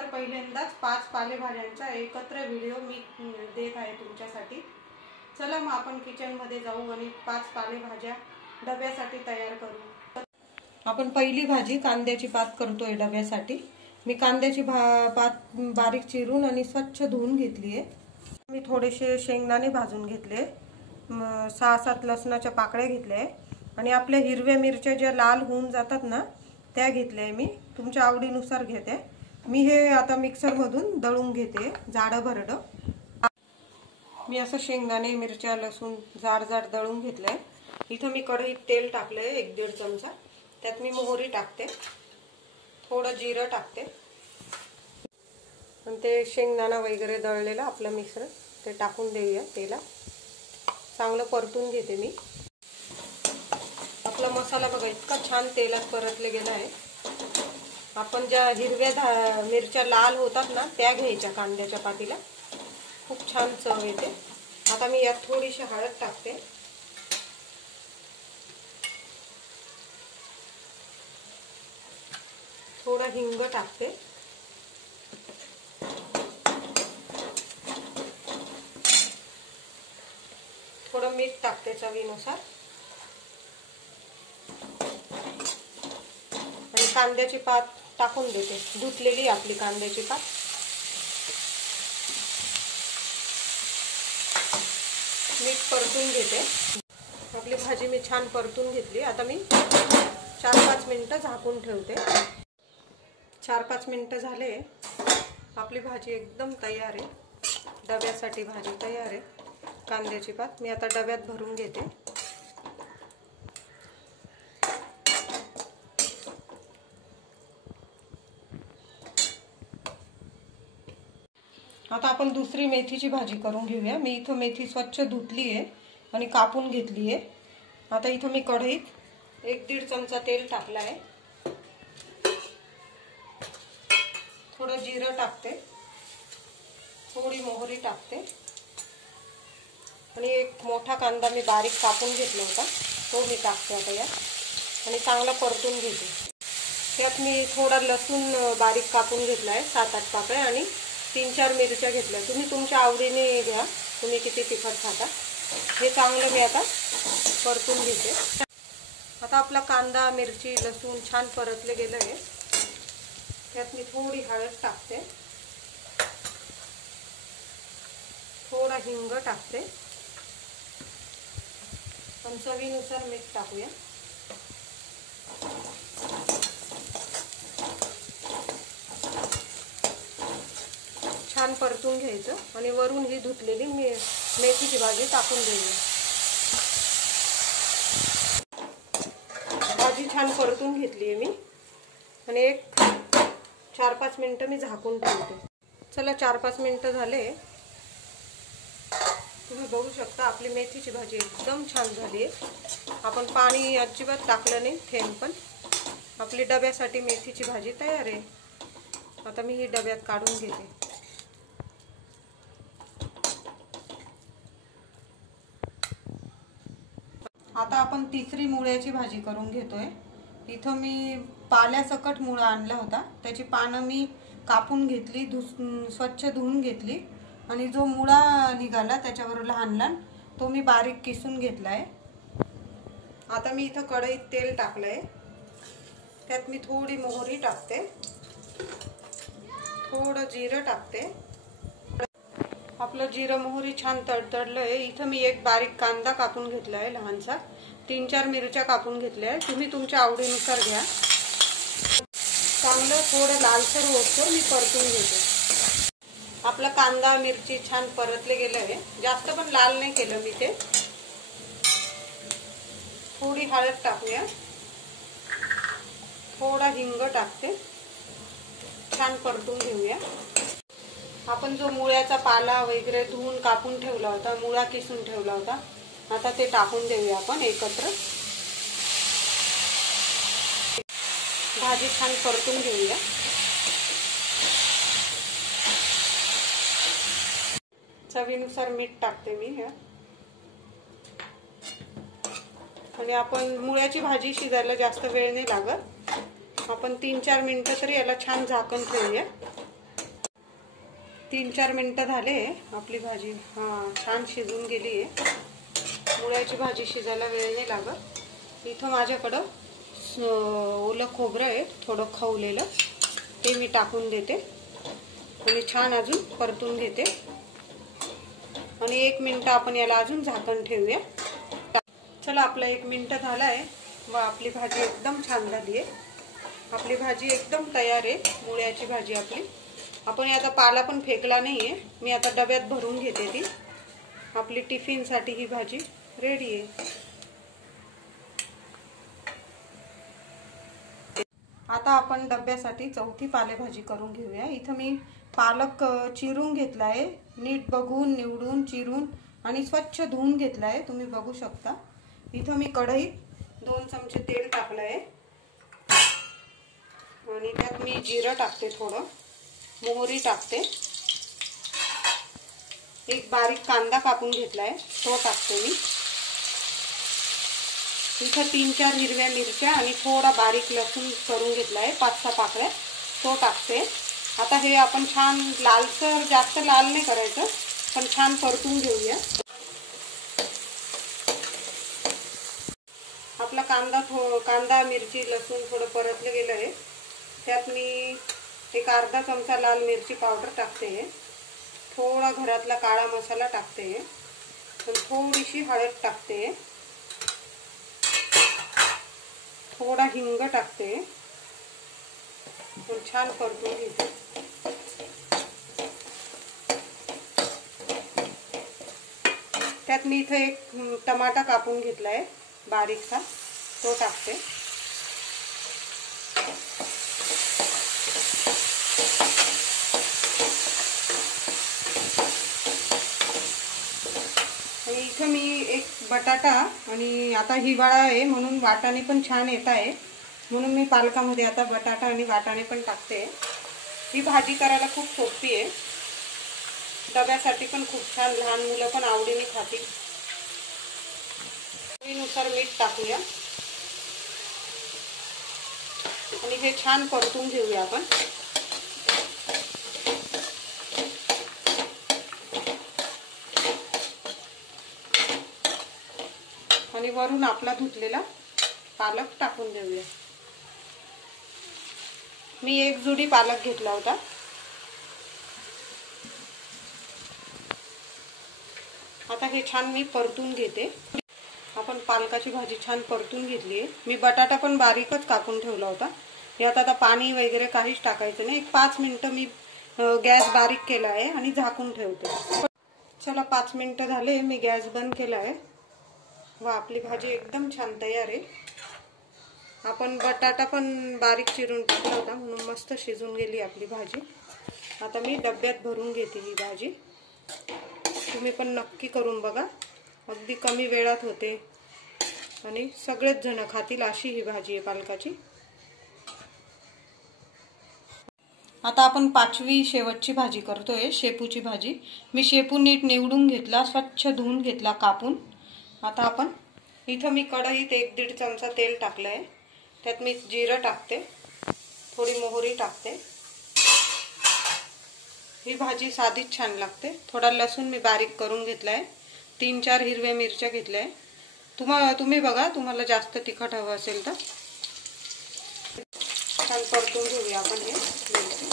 Number पहिल्यांदाच 5 पालेभाज्यांचा एकत्र व्हिडिओ मी देत आहे तुमच्यासाठी। चला मग आपण किचन मध्ये जाऊ आणि 5 पालेभाज्या डब्यासाठी तयार करू। आपण पहिली भाजी कांद्याची पात करतोय डब्यासाठी। मी कांद्याची पात बारीक चिरून आणि स्वच्छ धुवून घेतली आहे। मी थोडेसे शेंगदाणे भाजून घेतले, 6-7 लसणाच्या पाकळ्या घेतल्या आणि आपल्या हिरव्या मिरच्या ज्या लाल होऊन जातात ना त्या घेतल्या मी। तुमच्या आवडीनुसार घेते। मी हे आता मिक्सर मधून दळून घेते जाडं भरडं। मी असं शेंगदाणे मिरच्या लसूण जाड जाड दळून घेतलंय। इथं मी कढईत तेल टाकलंय 1-1.5 चमचा। त्यात मी मोहरी टाकते, थोडं जिरं टाकते आणि ते शेंगदाणा वगैरे दळलेलं आपलं मिश्रण ते टाकून देऊया तेलात। चांगलं परतून घेते मी। आपला मसाला बघा इतका छान तेलात परतले गेला आहे। आपण ज्या हिरव्या मिरच्या लाल होतात ना त्या घ्यायच्या कांद्याच्या पातीला, खूप छान चव येते। आता मी यात थोडीशी हळद टाकते, थोडा हिंग टाकते, थोडं मीठ टाकते चवीनुसार आणि कांद्याची पात टाकून देते। धुतलेली आपली कांद्याची पात। मीठ परतून घेते। आपली भाजी मी छान परतून घेतली। आता मी 4-5 मिनिटं झाकून ठेवते। 4-5 मिनिटं झाले, आपली भाजी एकदम तयार आहे। डब्यासाठी भाजी तयार आहे कांद्याची पात। मी आता डब्यात भरून घेते। आता आपण दुसरी मेथीची भाजी करून घेऊया। मी इथं मेथी स्वच्छ धुतली आहे आणि कापून घेतली आहे। आता इथं मी कढईत 1-1.5 चमचा तेल टाकलं आहे, थोडं जिरं टाकते, थोडी मोहरी टाकते आणि एक मोठा कांदा मी बारीक कापून घेतला होता तो मी टाकते आता यात आणि चांगला परतून घेते। त्यात मी थोडा लसूण बारीक कापून घेतला आहे 7-8 पाकळ्या आणि 3-4 मिरच्या घेतल्या। तुम्ही तुमच्या आवडीने घ्या, तुम्ही किती तिखट खाता। हे चांगलं मी आता परतून घेते। आता आपला कांदा मिरची लसूण छान परतले गेलं आहे। त्यात मी थोडी हळद टाकते, थोडा हिंग टाकते आणि चवीनुसार मीठ टाकूया। छान परतून घ्यायचं आणि वरून ही धुतलेली मेथीची भाजी टाकून देऊया। भाजी छान परतून घेतली आहे मी आणि एक 4-5 मिनिटं मी झाकून ठेवते। चला 4-5 मिनिटं झाले, तुम्ही बघू शकता आपली मेथीची भाजी एकदम छान झाली आहे। आपण पाणी अजिबात टाकलं नाही थेंब पण। आपली डब्यासाठी मेथीची भाजी तयार आहे। आता मी ही डब्यात काढून घेते। आता आपण तिसरी मुळ्याची भाजी करून घेतोय। इथं मी पाल्यासकट मुळा आणला होता, त्याची पानं मी कापून घेतली, स्वच्छ धुवून घेतली आणि जो मुळा निघाला त्याच्यावर लहान लहान तो मी बारीक किसून घेतलाय। आता मी इथं कढईत तेल टाकलंय, त्यात मी थोडी मोहरी टाकते, थोडं जिरं टाकते। आपलं जिरं मोहरी छान तडतडलंय। इथं मी एक बारीक कांदा कापून घेतलाय लहानसा, 3-4 मिरच्या कापून घेतल्या। तुम्ही तुमच्या आवडीनुसार घ्या। चांगलं थोडं लालसर होतं मी परतून घेते। आपला कांदा मिरची छान परतले गेलं आहे, जास्त पण लाल नाही केलं मी ते। थोडी हळद टाकूया, थोडा हिंग टाकते, छान परतून घेऊया। आपण जो मुळ्याचा पाला वगैरे धुवून कापून ठेवला होता, मुळा किसून ठेवला होता, आता ते टाकून देऊया आपण एकत्र। भाजी छान परतून घेऊया। चवीनुसार मीठ टाकते मी आणि आपण मुळ्याची भाजी शिजायला जास्त वेळ नाही लागत। आपण 3-4 मिनिटं तरी याला छान झाकण ठेवूया। 3-4 मिनिटं झाले आपली भाजी छान शिजून गेली आहे। मुळ्याची भाजी शिजायला वेळ नाही लागत। इथं माझ्याकडं ओलं खोबरं आहे थोडं खवलेलं, ते मी टाकून देते आणि छान अजून परतून घेते आणि 1 मिनिट आपण याला अजून झाकण ठेवूया। चला आपला 1 मिनिट झालाय व आपली भाजी एकदम छान झाली आहे। आपली भाजी एकदम तयार आहे, मुळ्याची भाजी आपली। आपण आता पाला पण फेकला नाहीये, मी आता डब्यात भरून घेते ती। आपली टिफिन साठी ही भाजी रेडी आहे। आता आपण डब्यासाठी चौथी पालेभाजी करून घेऊया। इथं मी पालक चिरून घेतलाय, नीट बघून निवडून चिरून आणि स्वच्छ धुवून घेतलाय, तुम्ही बघू शकता। इथं मी कढईत 2 चमचे तेल टाकलंय आणि त्यात मी जिरं टाकते, थोडं मोहरी टाकते, एक बारीक कांदा कापून घेतलाय तो टाकते मी। इथं 3-4 हिरव्या मिरच्या आणि थोडा बारीक लसूण करून घेतलाय 5-6 पाकळ्या, तो टाकते। आता हे आपण छान लालसर, जास्त लाल नाही करायचं, पण छान परतून घेऊया। आपला कांदा मिरची लसूण थोडं परतलं गेलं आहे, त्यात मी एक अर्धा चमचा लाल मिरची पावडर टाकते, थोडा घरातला काळा मसाला टाकते, थोडीशी हळद टाकते, थोडा हिंग टाकते, छान परतून घेते। त्यात मी इथे एक टमाटा कापून घेतलाय बारीकसा, तो टाकते। आणि इथे मी एक बटाटा, आणि आता हिवाळा आहे म्हणून वाटाणे पण छान येत आहे, म्हणून मी पालकामध्ये आता बटाटा आणि वाटाणे पण टाकते। ही भाजी करायला खूप सोपी आहे, डब्यासाठी पण खूप छान, लहान मुलं पण आवडीने खातील। चवीनुसार मीठ टाकूया आणि हे छान परतून घेऊया आपण। आणि वरून आपला धुतलेला पालक टाकून देऊया। मी एक जुडी पालक घेतला होता। आता हे छान मी परतून घेते। आपण पालकाची भाजी छान परतून घेतली आहे। मी बटाटा पण बारीकच कापून ठेवला होता। यात आता पाणी वगैरे काहीच टाकायचं नाही। 5 मिनिटं मी गॅस बारीक केला आहे आणि झाकून ठेवते। चला 5 मिनिटं झाले, मी गॅस बंद केला आहे व आपली भाजी एकदम छान तयार आहे। आपण बटाटा पण बारीक चिरून टाकला होता म्हणून मस्त शिजून गेली आपली भाजी। आता मी डब्यात भरून घेते ही भाजी, तुम्ही पण नक्की करून बघा, अगदी कमी वेळात होते आणि सगळेच जण खातील अशी ही भाजी आहे पालकाची। आता आपण 5वी शेवटची भाजी करतोय, शेपूची भाजी। मी शेपू नीट निवडून घेतला, स्वच्छ धुवून घेतला कापून। आता आपण इथं मी कढईत 1-1.5 चमचा तेल टाकलंय, त्यात मी जिरं टाकते, थोडी मोहरी टाकते। ही भाजी साधीच छान लागते। थोडा लसूण मी बारीक करून घेतलाय, 3-4 हिरव्या मिरच्या घेतल्या। तुम्ही बघा, तुम्हाला जास्त तिखट हवं असेल तर। छान परतून घेऊया आपण हे मिरची।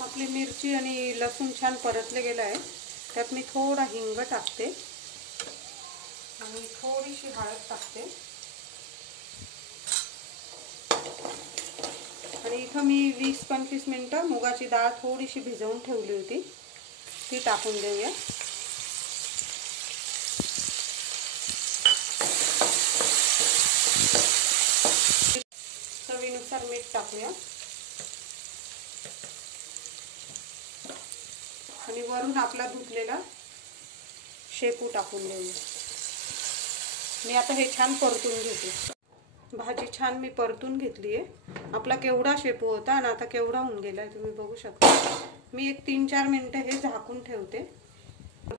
आपली मिरची आणि लसूण छान परतले गेलं आहे, त्यात मी थोडा हिंग टाकते आणि थोडीशी हळद टाकते। आणि इथं मी 20-25 मिनिटं मुगाची डाळ थोडीशी भिजवून ठेवली होती, ती टाकून देऊया। चवीनुसार मीठ टाकूया आणि वरून आपला धुतलेला शेपू टाकून देऊया। मी आता हे छान परतून घेते। भाजी छान मी परतून घेतली आहे। आपला केवढा शेपू होता आणि आता केवढा होऊन गेलाय तुम्ही बघू शकता। मी एक 3-4 मिनिटं हे झाकून ठेवते।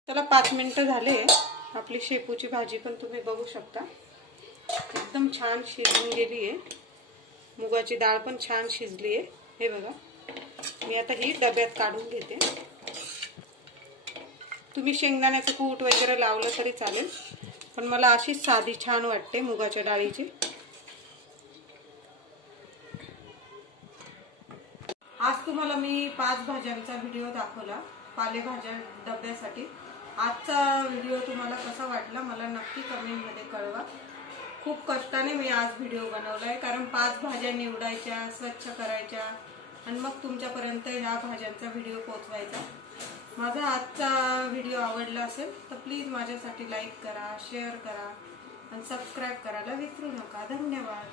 चला 5 मिनिटं झाले, आपली शेपूची भाजी पण तुम्ही बघू शकता एकदम छान शिजून गेली आहे। मुगाची डाळ पण छान शिजली आहे, हे बघा। मी आता ही डब्यात काढून घेते. तुम्ही शेंगदाण्याचं कूट वगैरे लावलं तरी चालेल, पण मला अशीच साधी छान वाटते मुगाच्या डाळीची. आज तुम्हाला मी 5 भाज्यांचा व्हिडिओ दाखवला, पालेभाज्या डब्यासाठी. आजचा व्हिडिओ तुम्हाला कसा वाटला मला नक्की कमेंटमध्ये कळवा. खूप कष्टाने मी आज व्हिडिओ बनवलाय, कारण 5 भाज्या निवडायच्या, स्वच्छ करायच्या आणि मग तुमच्यापर्यंत ह्या भाज्यांचा व्हिडिओ पोहोचवायचा. माझा आजचा व्हिडिओ आवडला असेल तर प्लीज माझ्यासाठी लाईक करा, शेअर करा आणि सबस्क्राईब करायला विसरू नका. धन्यवाद.